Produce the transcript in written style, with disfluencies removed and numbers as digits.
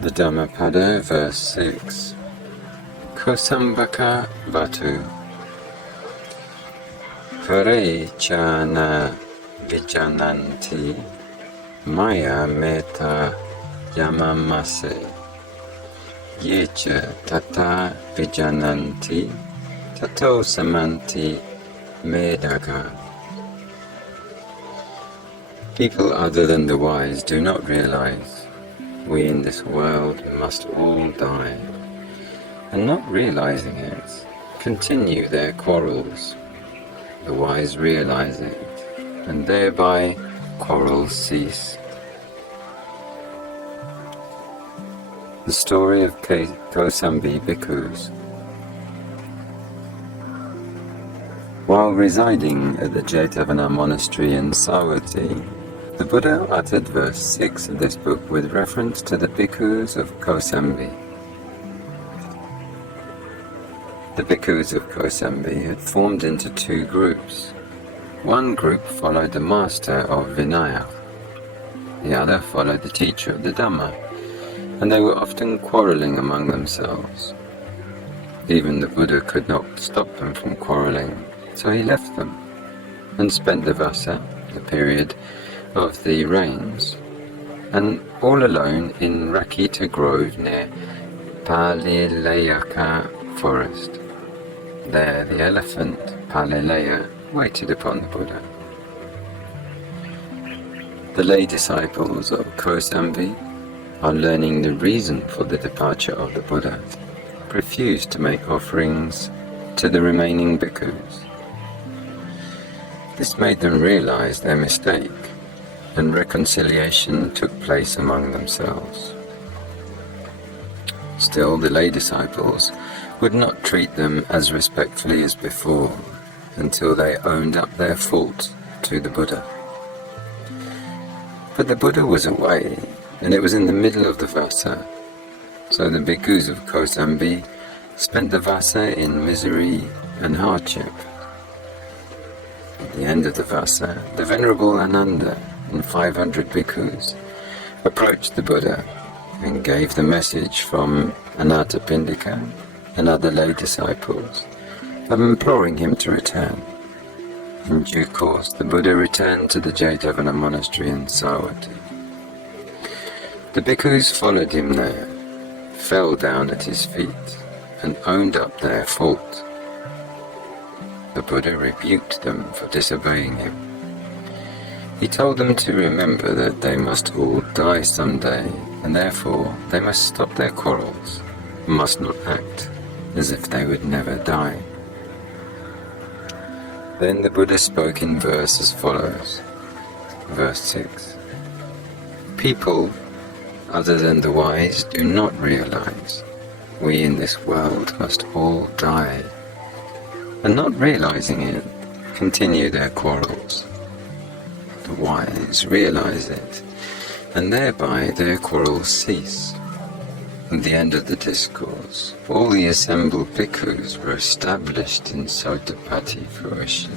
The Dhammapada, verse 6. Kosambi Bhikkhus Parechana vijananti maya metta yamamase yecha tata vijananti tato samanti medaka. People other than the wise do not realize we in this world must all die, and not realizing it, continue their quarrels. The wise realize it, and thereby quarrels cease. The story of Kosambi Bhikkhus. While residing at the Jetavana monastery in Savatthi, the Buddha uttered verse 6 of this book with reference to the bhikkhus of Kosambi. The bhikkhus of Kosambi had formed into two groups. One group followed the master of Vinaya, the other followed the teacher of the Dhamma, and they were often quarrelling among themselves. Even the Buddha could not stop them from quarrelling, so he left them and spent the vasa, the period of the rains, and all alone in Rakita Grove near Palilayaka forest. There the elephant Palilaya waited upon the Buddha. The lay disciples of Kosambi, on learning the reason for the departure of the Buddha, refused to make offerings to the remaining bhikkhus. This made them realize their mistake, and reconciliation took place among themselves. Still, the lay disciples would not treat them as respectfully as before until they owned up their fault to the Buddha. But the Buddha was away, and it was in the middle of the vasa, so the bhikkhus of Kosambi spent the vasa in misery and hardship. At the end of the vasa, the Venerable Ananda and 500 bhikkhus approached the Buddha and gave the message from Anathapindika and other lay disciples of imploring him to return. In due course, the Buddha returned to the Jetavana monastery in Savatthi. The bhikkhus followed him there, fell down at his feet, and owned up their fault. The Buddha rebuked them for disobeying him. He told them to remember that they must all die someday, and therefore they must stop their quarrels, and must not act as if they would never die. Then the Buddha spoke in verse as follows. Verse 6. People other than the wise do not realize we in this world must all die, and not realizing it, continue their quarrels. The wise realize it, and thereby their quarrels cease. At the end of the discourse, all the assembled bhikkhus were established in Sotapatti fruition.